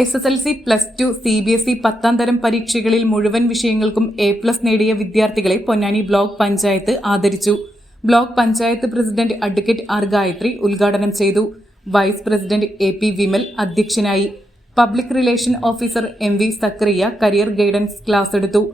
SSLC +2 CBSE 10ാം തരം പരീക്ഷകളിൽ മുഴുവൻ വിഷയങ്ങൾക്കും A+ നേടിയ വിദ്യാർത്ഥികളെ പൊന്നാനി ബ്ലോക്ക് പഞ്ചായത്ത് ആദരിച്ചു. Block panchayat president advocate R Gayathri ഉദ്ഘാടനം ചെയ്തു. വൈസ് പ്രസിഡന്റ് AP വിമൽ അധ്യക്ഷനായി. Public relation officer MV Zakariya career guidance class എടുത്തു.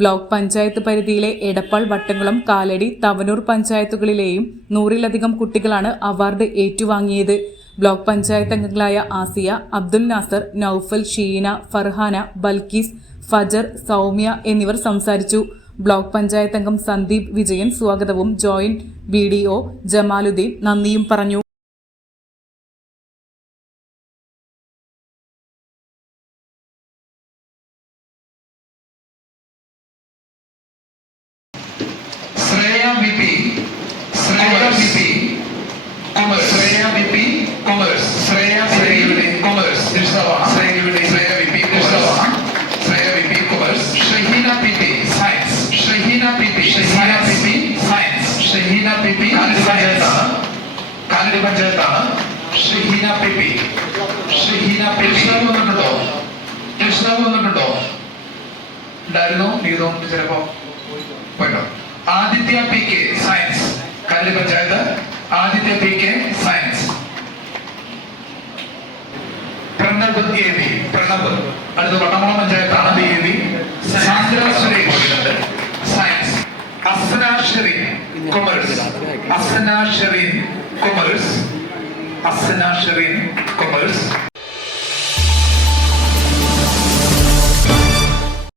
ബ്ലോക്ക് പഞ്ചായത്ത് പരിധിയിലെ എടപ്പാൾ, വട്ടംകുളം, കാലടി, തവനൂർ പഞ്ചായത്തുകളിലെയും 100-ലധികം കുട്ടികളാണ് അവാർഡ് ഏറ്റുവാങ്ങിയത്. ബ്ലോക്ക് പഞ്ചായത്ത് അംഗങ്ങളായ ആസിയ, അബ്ദുൽ നാസർ, നൌഫൽ, ഷീന, ഫർഹാന, ബൽക്കീസ്, ഫജർ, സൗമ്യ എന്നിവർ സംസാരിച്ചു. ബ്ലോക്ക് പഞ്ചായത്ത് അംഗം സന്ദീപ് വിജയൻ സ്വാഗതവും ജോയിന്റ് BDO ജമാലുദ്ദീൻ നന്ദിയും പറഞ്ഞു. കാലടി പഞ്ചായത്താണ്. ഷഹീന പി കൃഷ്ണാവ് വന്നിട്ടുണ്ടോ? ഉണ്ടായിരുന്നു. നീ തോന്നുന്നു ചിലപ്പോ പോയിട്ടോ. Aditya PK science, Kalady panchayat. Aditya PK science. Pranab AV, Pranab അടുത്ത വട്ടംകുളം പഞ്ചായത്താണ്. BAV. Sandra Suresh science. Asna Sherin commerce. Asna Sherin commerce.